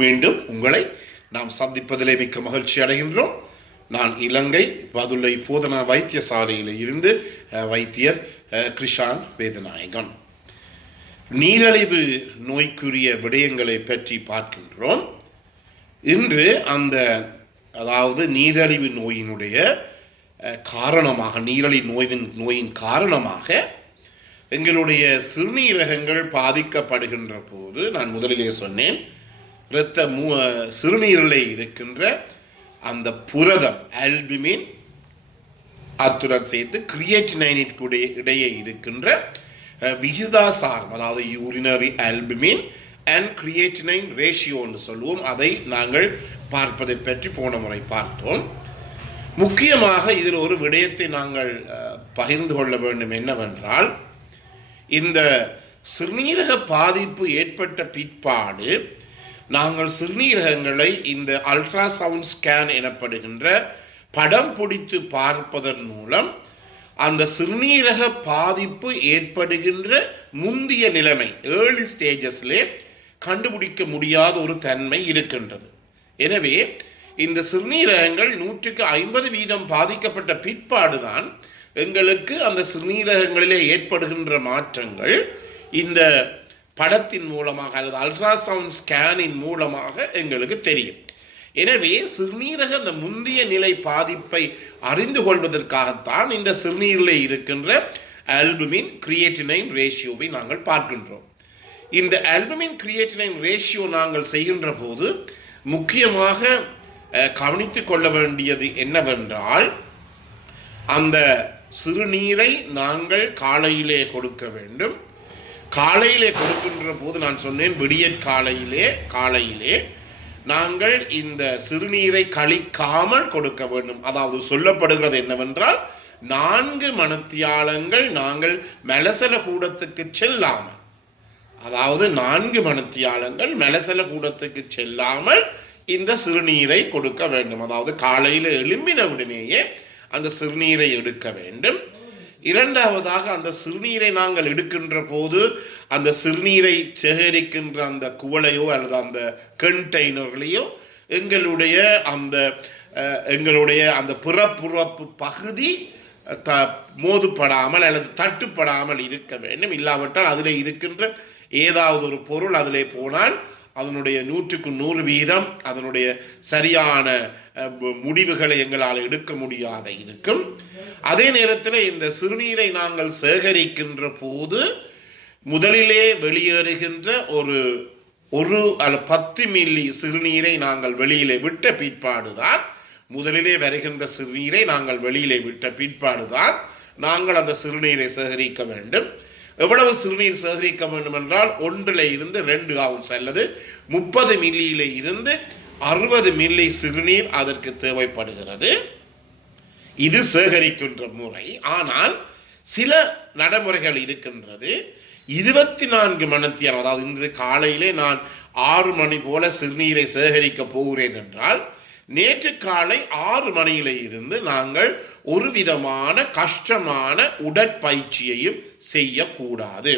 மீண்டும் உங்களை நாம் சந்திப்பதிலே மிக்க மகிழ்ச்சி அடைகின்றோம். நான் இலங்கை பதுளை போதனா வைத்தியசாலையில் இருந்து வைத்தியர் கிருஷான் வேதநாயகன். நீரிழிவு நோய்க்குரிய விடயங்களை பற்றி பார்க்கின்றோம். இன்று அதாவது நீரிழிவு நோயினுடைய காரணமாக, நீரிழிவு நோயின் காரணமாக எங்களுடைய சிறுநீரகங்கள் பாதிக்கப்படுகின்ற போது, நான் முதலிலே சொன்னேன், சிறுநீரிலே இருக்கின்ற அந்த புரதம் ஆல்புமின், அத்துடன் சேர்த்து கிரியேட்டினைனுக்கு இடையே இருக்கின்ற விகிதாசாரம், அதாவது யூரினரி ஆல்புமின் அண்ட் கிரியேட்டினைன் ரேஷியோன்னு சொல்லுவோம், அதை நாங்கள் பார்ப்பதை பற்றி போன முறை பார்த்தோம். முக்கியமாக இதில் ஒரு விடயத்தை நாங்கள் பகிர்ந்து கொள்ள வேண்டும். என்னவென்றால், இந்த சிறுநீரக பாதிப்பு ஏற்பட்ட பிற்பாடு நாங்கள் சிறுநீரகங்களை இந்த அல்ட்ராசவுண்ட் ஸ்கேன் எனப்படுகின்ற படம் பிடித்து பார்ப்பதன் மூலம் அந்த சிறுநீரக பாதிப்பு ஏற்படுகின்ற முந்திய நிலைமை, ஏர்லி ஸ்டேஜஸ்லே கண்டுபிடிக்க முடியாத ஒரு தன்மை இருக்கின்றது. எனவே இந்த சிறுநீரகங்கள் 150% பாதிக்கப்பட்ட பிற்பாடுதான் எங்களுக்கு அந்த சிறுநீரகங்களிலே ஏற்படுகின்ற மாற்றங்கள் இந்த படத்தின் மூலமாக அல்லது அல்ட்ராசவுண்ட் ஸ்கேனின் மூலமாக எங்களுக்கு தெரியும். எனவே சிறுநீரக அந்த முந்தைய நிலை பாதிப்பை அறிந்து கொள்வதற்காகத்தான் இந்த சிறுநீரிலே இருக்கின்ற ஆல்புமின் கிரியேட்டினைன் ரேஷியோவை நாங்கள் பார்க்கின்றோம். இந்த ஆல்புமின் கிரியேட்டினைன் ரேஷியோ நாங்கள் செய்கின்ற போது முக்கியமாக கவனித்துக் கொள்ள வேண்டியது என்னவென்றால், அந்த சிறுநீரை நாங்கள் காலையிலே கொடுக்க வேண்டும். காலையிலே கொடுக்கின்ற போது நான் சொன்னேன், விடியற் காலையிலே நாங்கள் இந்த சிறுநீரை கழிக்காமல் கொடுக்க வேண்டும். அதாவது சொல்லப்படுகிறது என்னவென்றால், 4 மணித்தியாலங்கள் நாங்கள் மலசல கூடத்துக்கு செல்லாமல், அதாவது 4 மணித்தியாலங்கள் மலசல கூடத்துக்கு செல்லாமல் இந்த சிறுநீரை கொடுக்க வேண்டும். அதாவது காலையில் எழும்பின உடனேயே அந்த சிறுநீரை எடுக்க வேண்டும். இரண்டாவதாக, அந்த சிறுநீரை நாங்கள் எடுக்கின்ற போது அந்த சிறுநீரை சேகரிக்கின்ற அந்த குவளையோ அல்லது அந்த கண்டெய்னர்களையோ எங்களுடைய அந்த புறப்புறப்பு பகுதி மோதுப்படாமல் அல்லது தட்டுப்படாமல் இருக்க வேண்டும். இல்லாவிட்டால் அதில் இருக்கின்ற ஏதாவது ஒரு பொருள் அதிலே போனால் அதனுடைய 100% அதனுடைய சரியான முடிவுகளை எங்களால் எடுக்க முடியாத இருக்கும். அதே நேரத்தில் இந்த சிறுநீரை நாங்கள் சேகரிக்கின்ற போது முதலிலே வெளியேறுகின்ற ஒரு 10 மில்லி சிறுநீரை நாங்கள் வெளியிலே விட்ட பிற்பாடுதான், முதலிலே வருகின்ற சிறுநீரை நாங்கள் வெளியிலே விட்ட பிற்பாடுதான் நாங்கள் அந்த சிறுநீரை சேகரிக்க வேண்டும். எவ்வளவு சிறுநீர் சேகரிக்க வேண்டும் என்றால், 1 ounce அல்லது 30 மில்லியில இருந்து 60 மில்லி சிறுநீர் அதற்கு தேவைப்படுகிறது. இது சேகரிக்கின்ற முறை. ஆனால் சில நடைமுறைகள் இருக்கின்றது. 24 மணித்தியாலம், அதாவது இன்று காலையிலே நான் 6 மணி போல சிறுநீரை சேகரிக்க போகிறேன் என்றால், நேற்று காலை 6 மணியில இருந்து நாங்கள் ஒரு விதமான கஷ்டமான உடற்பயிற்சியையும் செய்யக்கூடாது.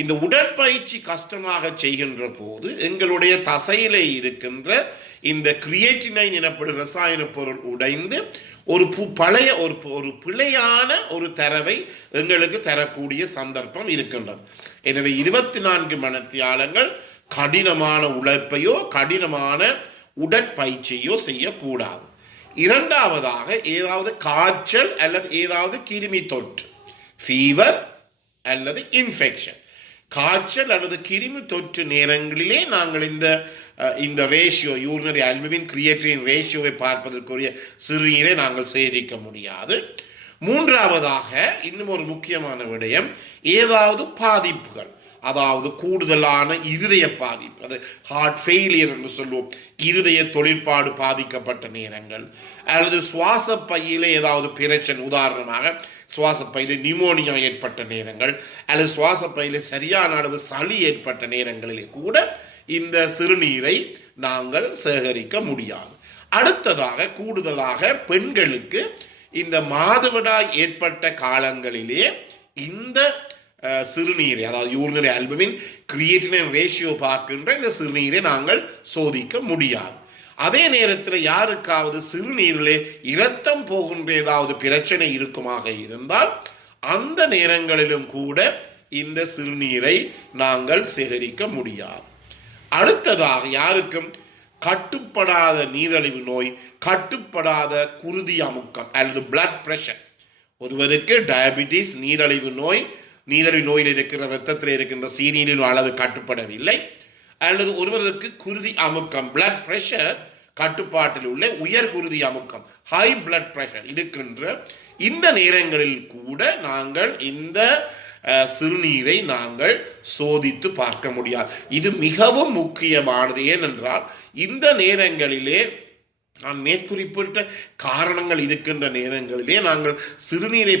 இந்த உடற்பயிற்சி கஷ்டமாக செய்கின்ற போது எங்களுடைய தசையிலே இருக்கின்ற இந்த கிரியேட்டினைன் எனப்படும் ரசாயன பொருள் உடைந்து ஒரு பிழையான ஒரு தரவை எங்களுக்கு தரக்கூடிய சந்தர்ப்பம் இருக்கின்றது. எனவே 24 மணித்தியாலங்கள் கடினமான உழைப்பையோ கடினமான உடற்பயிற்சியோ செய்யக்கூடாது. இரண்டாவதாக, ஏதாவது காய்ச்சல் அல்லது ஏதாவது கிருமி தொற்று, ஃபீவர் அல்லது இன்ஃபெக்ஷன், காய்ச்சல் அல்லது கிருமி தொற்று நேரங்களிலே நாங்கள் இந்த ரேஷியோ, யூரினரி ஆல்புமின் கிரியேட்டினைன் ரேஷியோவை பார்ப்பதற்குரிய சிறுநீரை நாங்கள் சேகரிக்க முடியாது. மூன்றாவதாக, இன்னும் ஒரு முக்கியமான விடயம், ஏதாவது பாதிப்புகள், அதாவது கூடுதலான இருதய பாதிப்பு, அது ஹார்ட் ஃபெயிலியர் என்று சொல்லுவோம், இருதய தொழிற்பாடு பாதிக்கப்பட்ட நேரங்கள், அல்லது சுவாச பையில ஏதாவது பிரச்சனை, உதாரணமாக சுவாச பையில நிமோனியா ஏற்பட்ட நேரங்கள் அல்லது சுவாச பையில சரியான அளவு சளி ஏற்பட்ட நேரங்களிலே கூட இந்த சிறுநீரை நாங்கள் சேகரிக்க முடியாது. அடுத்ததாக, கூடுதலாக பெண்களுக்கு இந்த மாதவிடாய் ஏற்பட்ட காலங்களிலே இந்த சிறுநீரை, அதாவது யூரினரி ஆல்புமின் கிரியேட்டினின் ரேஷியோ பார்க்கின்ற இந்த சிறுநீரை நாங்கள் சோதிக்க முடியாது. அதே நேரத்தில் யாருக்காவது சிறுநீரிலே இரத்தம் போகின்ற ஏதாவது பிரச்சனை இருக்குமாக இருந்தால் அந்த நேரங்களிலும் கூட இந்த சிறுநீரை நாங்கள் சேகரிக்க முடியாது. அடுத்ததாக யாருக்கும் கட்டுப்படாத நீரிழிவு நோய், கட்டுப்படாத குருதி அமுக்கம் அல்லது பிளட் பிரஷர், ஒருவருக்கு டயபிட்டிஸ் நீரிழிவு நோயில் இருக்கிற இரத்தத்தில் இருக்கின்ற சீனியின் அளவு கட்டுப்படவில்லை, அல்லது ஒருவருக்கு குருதி அமுக்கம் பிளட் பிரஷர் கட்டுப்பாட்டில் உள்ள உயர் குருதி அமுக்கம் ஹை பிளட் பிரஷர் இருக்கின்ற இந்த நேரங்களில் கூட நாங்கள் இந்த சிறுநீரை நாங்கள் சோதித்து பார்க்க முடியாது. இது மிகவும் முக்கியமானது. ஏனென்றால் இந்த நேரங்களிலே நான் மேற்குறிப்பிட்ட காரணங்கள் இருக்கின்ற நேரங்களிலே நாங்கள் சிறுநீரை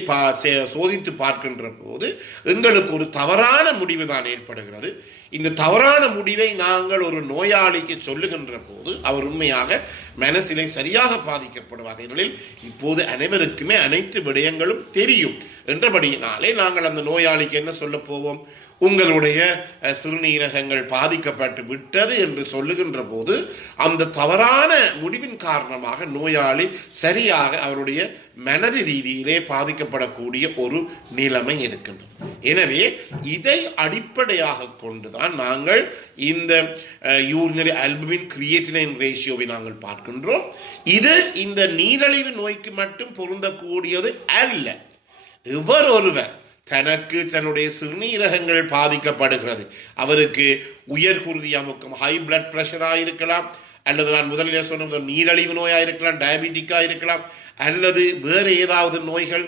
சோதித்து பார்க்கின்ற போது எங்களுக்கு ஒரு தவறான முடிவு தான் ஏற்படுகிறது. இந்த தவறான முடிவை நாங்கள் ஒரு நோயாளிக்கு சொல்லுகின்ற போது அவர் உண்மையாக மனசிலே சரியாக பாதிக்கப்படுவார். ஏனெனில் இப்போது அனைவருக்குமே அனைத்து விடயங்களும் தெரியும் என்றபடியினாலே நாங்கள் அந்த நோயாளிக்கு என்ன சொல்ல போவோம், உங்களுடைய சிறுநீரகங்கள் பாதிக்கப்பட்டு விட்டது என்று சொல்லுகின்ற போது அந்த தவறான முடிவின் காரணமாக நோயாளி சரியாக அவருடைய மனது ரீதியிலே பாதிக்கப்படக்கூடிய ஒரு நிலைமை இருக்கின்றது. எனவே இதை அடிப்படையாக கொண்டுதான் நாங்கள் இந்த யூரினரி ஆல்புமின் கிரியேட்டினின் ரேஷியோவை நாங்கள் பார்க்கின்றோம். இது இந்த நீரிழிவு நோய்க்கு மட்டும் பொருந்தக்கூடியது அல்ல. ஒருவர் தனக்கு தன்னுடைய சிறுநீரகங்கள் பாதிக்கப்படுகிறது, அவருக்கு உயர் குருதி அமுக்கம் ஹை பிளட் பிரஷராக இருக்கலாம், அல்லது நான் முதலில் சொன்ன நீரிழிவு நோயாக இருக்கலாம், டயபெட்டிக்காக இருக்கலாம், அல்லது வேறு ஏதாவது நோய்கள்,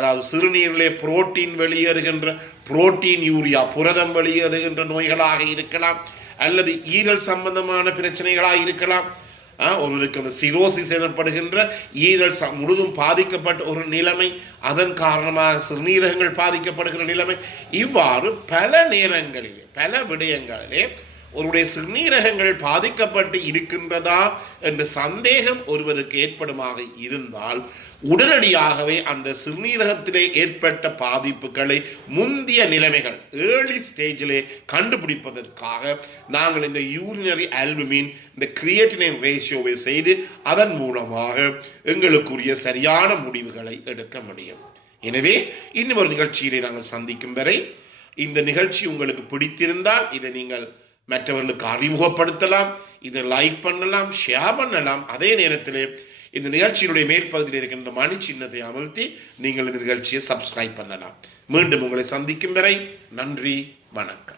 அதாவது சிறுநீரிலே புரோட்டீன் வெளியேறுகின்ற புரோட்டீன் யூரியா புரதம் வெளியேறுகின்ற நோய்களாக இருக்கலாம், அல்லது ஈரல் சம்பந்தமான பிரச்சனைகளாக இருக்கலாம். ஒருவருக்கு அந்த சிரோசிஸ் எனப்படுகின்ற ஈரல் முழுதும் பாதிக்கப்பட்ட ஒரு நிலைமை, அதன் காரணமாக சிறுநீரகங்கள் பாதிக்கப்படுகிற நிலைமை, இவ்வாறு பல நேரங்களிலே பல விடயங்களிலே ஒருவருடைய சிறுநீரகங்கள் பாதிக்கப்பட்டு இருக்கின்றதா என்ற சந்தேகம் ஒருவருக்கு ஏற்படுமாக இருந்தால் உடனடியாகவே அந்த சிறுநீரகத்திலே ஏற்பட்ட பாதிப்புகளை முந்திய நிலைமைகள் ஏர்லி ஸ்டேஜிலே கண்டுபிடிப்பதற்காக நாங்கள் இந்த யூரினரி ஆல்புமின் இந்த கிரியேட்டினின் ரேஷியோவை செய்து அதன் மூலமாக எங்களுக்குரிய சரியான முடிவுகளை எடுக்க முடியும். எனவே இன்னும் ஒரு நிகழ்ச்சியிலே நாங்கள் சந்திக்கும் வரை இந்த நிகழ்ச்சி உங்களுக்கு பிடித்திருந்தால் இதை நீங்கள் மற்றவர்களுக்கு அறிமுகப்படுத்தலாம், இதை லைக் பண்ணலாம், ஷேர் பண்ணலாம். அதே நேரத்தில் இந்த நிகழ்ச்சியினுடைய மேற்பகுதியில் இருக்கின்ற மணி சின்னத்தை அமர்த்தி நீங்கள் இந்த நிகழ்ச்சியை சப்ஸ்கிரைப் பண்ணலாம். மீண்டும் உங்களை சந்திக்கும் வரை நன்றி, வணக்கம்.